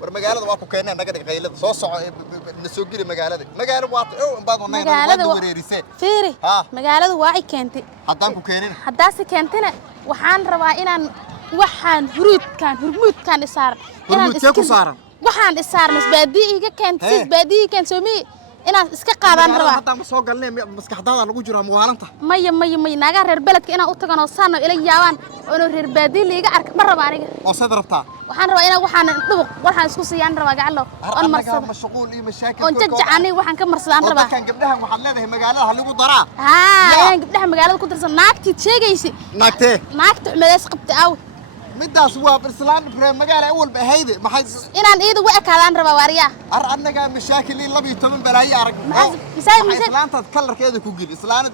والمجالات واقو كأنها نقدر قيلة صوص نسوقي المجالات مجال واط أو بعض الناس وريريسة فيري مجالات واعي كنتي حدانكو كأنين حداسي كنتنا وحان رواينا وحان هرمود كان إسار هرمود كيكو صار وحان إسار ناس بادي كانت بادي كان سومي إنا إسكا قادان روا حتى مسوق قال لي مسكحدادا lagu jiro muwaalanta maya naga reer beledka ina u tagan oo saano ila yaabaan oo reer baadi liiga ark ma raba aniga oo sad rabtaa waxaan rabaa inaan waxaan isku siiyaan rabaa gacalo on marsado mashquul iyo mashaakil on jajacani waxaan ka marsadaan rabaa kan gabdhaha waxaad leedahay magaalada lagu daraa gabdhaha magaalada ku darsan naagti sheegaysi naagta xumeeys qabta aw midaas waa islaan magaala awal ba hayde maxay inaan iidu u ekaadaan rabaa wariya anaga mashaakil 12 balaayi arag islaantaad kalarkeeda ku geli islaanad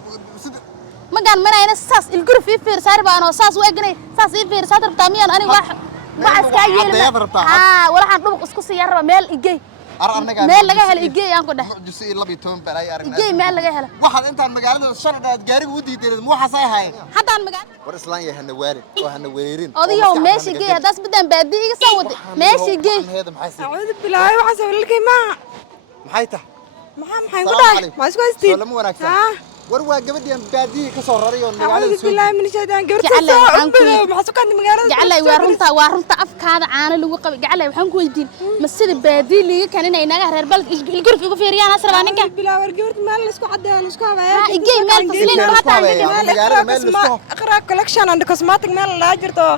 magan manayna saas ilgur fiir saarbaano saas u egnay saas fiir saar tartamiyaan ani wax iska yeelay waxaan dhubuq isku siiyay rabaa meel igey meel laga helo igey aan ku dhax jisi 12 balaayi arag igey meel laga helo waxaad intaan magaalada sharciga gaariga u diiday ma waxa say haayeen haddaan magaalada war islaan yahay waalid oo hana weerin odayo meeshi igey hadaas badan baadi iga soo wadi meeshi igey a'uudu billahi waxa soo lilkay ma maxay tahay maxay ku dhahay ma isku haystiin lama wanaagsan war waa gabadhan baadi ka soo raray oo magaalada a'uudu billahi min shaytaan gabarta maxaa soo kan magaalada jacalay waa runta afkaada caana lagu qabay jacalay waxaan ku weydiin ma sida baadi liiga kan inay naga reer bal ilgurka ugu fiiriyaan asra ninka billahi war gabarta meel la isku cadeeyo la isku habeeyo igey meel faslin ma taan magaalada meel la isku aqra collection and cosmetic meel la jirto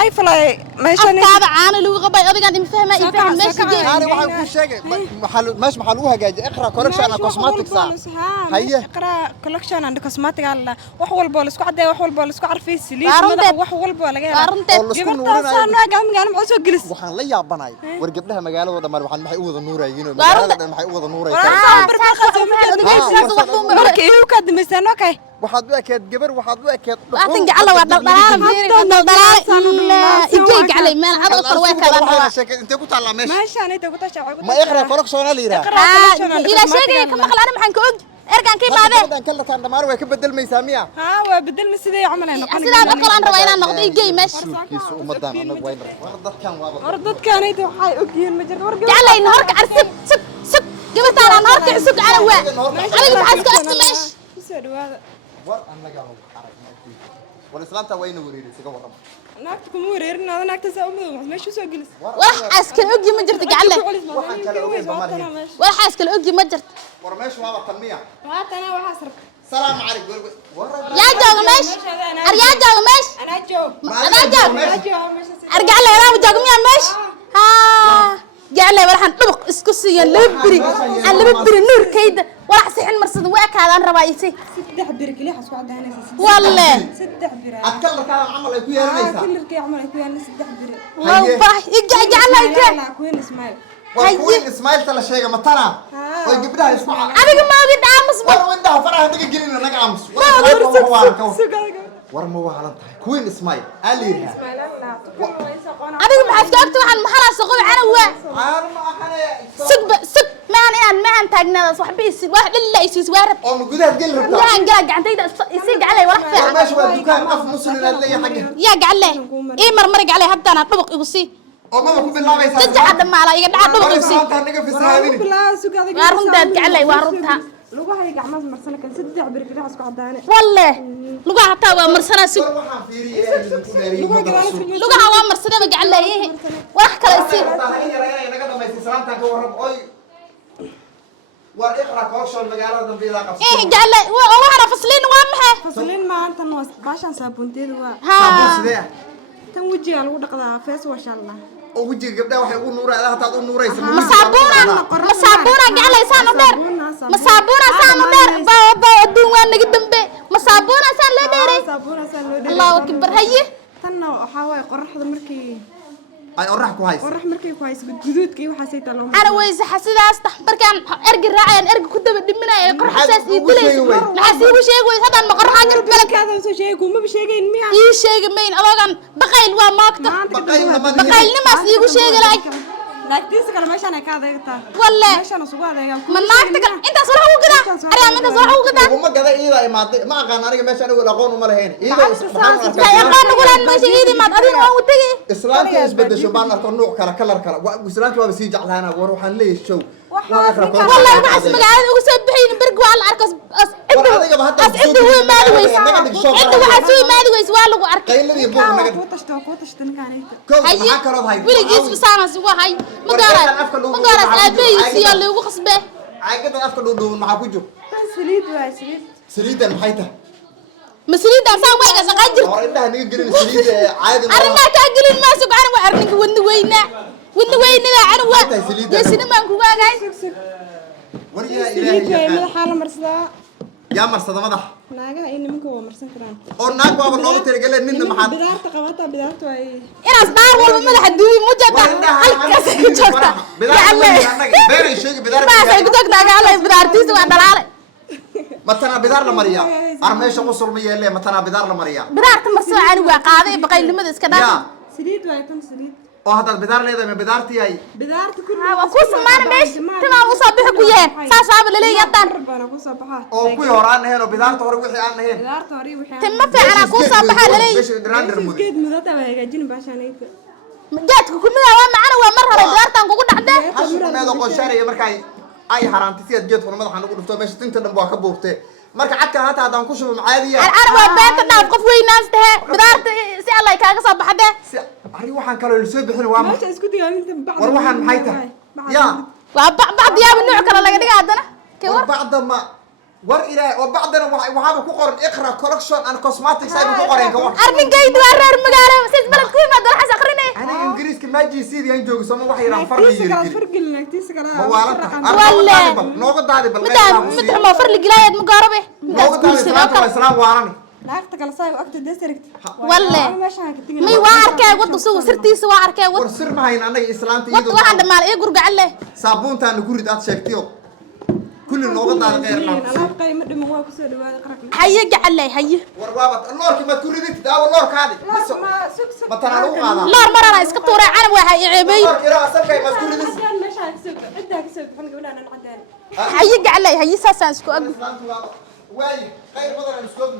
ay falay meeshan afkaada caana lagu qabay adigan in fahma meeshi igey ani waxaan ku sheegay maxaa lagu hagaajiyay aqra collection and cosmetic haye aqra collection and cosmetic alla wax walba la isku cadeeyo wax walba la isku carfay saliid wax walba laga helo ma soo gelis waxaan la yaabanay war gabdhaha magaalada dhamaan waxaan maxay u wada nuurayeen magaalada dhan maxay u wada nuurayeen markii uu ka dimaysan okay waxaad u ekeed gabar waxaad u ekeed laakiin jacala waa dhaldhalaalay igey jacalay meel cad oo kale way kaadaan intee ku taala meeshaan intee ku tashaa ma iqra collection la yiraahdo ila sheegay ka maqal ana maxaan ka og ergan kii baadeen kala kan dhamaar way ka bedelmaysaa miya waa bedelma sidee camalayno sidaan oo kale aan rabaa inaan noqdo igey meesha kiisu umadan anagu way war dadkan ay waxay ogyihiin ma jirto war jacalay horka arsib sib gabartaan horka cusub ana waa adiga maxaa iska asmeesh soo dhawaada war anaga aragna wala islaanta wayna wareerisay ka waran naagta kuma wareerin naagta saa u madow meesha soo gelis wax askal ogi ma jirto jacalay wax askal ogi ma jirto war meesha waa tanmiya waa tana waxa sarka salaam alaykum يا جوج مش أرجع جوج مش أنا جوج أرجع له أنا بجوج مش ها جعل له ورحن طبق إسكسية لبري أنا لبري نور كيد وراح سحن مرصد وياك هذا أنا ربايتي ست حبرك ليه حسوا عدنا والله ست حبرك أتكلم كلام عمل يكوي أنا ليس كل كي عمل يكوي أنا ست حبرك والله يجع له يجع لا كوين اسماعيل وين إسماعيل تلا شيء ما ترى ويجيب لها اسمع أنا ما قد عامس وين ده فرح دقيقة جرينا نقامس ورمى وعلى كوين إسماعيل علي أنا ما حسكت عن محل الصغير أنا هو سب ما أنا تاجنا صاحبي واحد إلا يسوي وارب أو موجودة تقول له لا نقول قاعد تيجي يصير عليه ولا فيها ماشي والدكان قف مسلم اللي حاجة يا قال إيه مرمرق عليه حتى أنا طبق يبصي أو ما بكون بالله بيسافر تجي حد ما على يقعد طبق يبصي وارم ده عليه وارمتها لوجها يجي عماز مرسنا كان ست عبرك ليه حسوا عدنا والله لوجها حتى مرسنا سوق لوجها هو مرسنا بقى عليه إيه وراح كلا يصير وإقرأ كورشون مجال هذا بيلا قصة إيه قال لي وأنا فصلين وامها فصلين ما أنت نوس باشا سابونتين وا تنوجي على ودق ذا فيس وش الله وجهي قبل واحد يقول نور هذا تعطون نور يسمى مسابونة قال لي سانو دير مسابونة سانو دير با دوان نقدم به مسابونة سان لا ديري الله أكبر هي تنا وحاول قرح ذا مركي أي أروح كويس قرح مركي كويس جدود كي وحسيت لهم أنا ويز حسيت أستحضر كان أرجع راعي أرجع كنت بدمنا قرح أساس يدلي نحسيه شيء كويس هذا المقرح حاجة بالك هذا سو شيء كوم بشيء مين إيه شيء مين أبغى بقيل وما أكتر بقيل نماس يقول شيء لاي naagtiisa kale meeshaan ay ka adeegtaa walla meeshaan isugu adeegaa ma naagta inta soo ugu gadaa ariya inta soo ugu gadaa uma gada iida imaad ma aqaan aniga meeshaan ugu aqoon uma lahayn iida ay aqoon ugu laan meesha iidi maad adiga oo u tagi islaamka isbedesho baan arko nooc kala kalar kala islaamka waa si jeclaana war waxaan leeyahay show والله ما اسمع قاعد وسب بحين برجع على الأركس أنت هو ما دويس أنت واحد سوي ما دويس والله وأركس كوتشت نكانيت هاي ولا جيس بسانة سوا هاي مقارس أبي يصير له وخصبه عايقد أفكر لو معه كوجو سليد واي سليد سليد المحيطة مسليد أسام وين سقاجر إنها نيجي سليد عادي أنا تأجل ما سبحان وأرنك وين أنا واحد يا سينما كوبا جاي وريا سليد واي إلهي ماذا حالة مرسلا يا مرصد مدح ناقة إني منك هو مرسل كران oo naag baaba loogu talagalay ninna maxaad bidaarta qabata bidaarta way inaas daar walba madaxa duubi mujada halkaas ku joogta beeray sheegi bidaar baasay ku joogta gaalay bidaartiisa waa dhalaale matana bidaar la mariya armeesha qusul ma yeelee matana bidaar la mariya bidaarta marso aan waa qaaday baqaylnimada iska dhaaf سليد واي كم سليد oo hadda bidaar leedahay ma bidaartii ay bidaarta ku waa ku samaan meesh timaa u soo bixi ku yeen saasaba la leeyahay tan bana ku soo baxaa oo ku horaan ahayn oo bidaarta hore wixii aan ahayn bidaarta hore wixii timma fiicana ku soo baxaa la leeyahay geed mudada way hagaajin baashanayta geedka kumida waa macana waa mar hore bidaartan kugu dhacday hasumeedo qoshariya markay ay haraantay si geedka madaxa ugu dhufto meesha tinta dhan waa ka buurtay marka cadka hata hadaan ku shubo macaadiya arab waa beenta dhaaf qof weynaas tahay bidaarta si Allah kaaga soo baxday ari waxaan kale la soo bixin waa meesha isku digaaminta bacda war waxaan maxay tahay ya waa bacd yaab nooc kale laga dhigaa hadana war bacda ma war ilaahay oo bacdana waxaaba ku qoran iqra collection and cosmetics ay ku qoreen ka war arninkaydu waa reer magaalo sid balad ku imaad wax aqrinay ana ingiriiska maaji sidii aan joogo sama wax yaraan farqil naagtiisa kala walla nooga daadi bal mid ma farli gilaayad mugaarabe nooga daadi islaam waarani naagta kala saay waqti district walla may waa arkay wada soo sirtiisa waa arkay war sir ma hayn anaga islaamta iyadoo waxaan dhamaal ee gurgacan leh saabuuntaan ku rid aad sheegtiyo كل النوغة دار غير أنا أبقى مدة مواقع سود وهذا قرق هيا قاعد لي هيا وربابة اللور كما تريد تداول اللور كادي ما تنالو هذا اللور مرة أنا إسكتورة أنا واحد عيبي اللور كلا أصلا كي ما تريد عدان مش هكسب عدك سب حنا قلنا أنا عدان هيا قاعد لي هيا ساسان سكو واي غير بدر الاسلوب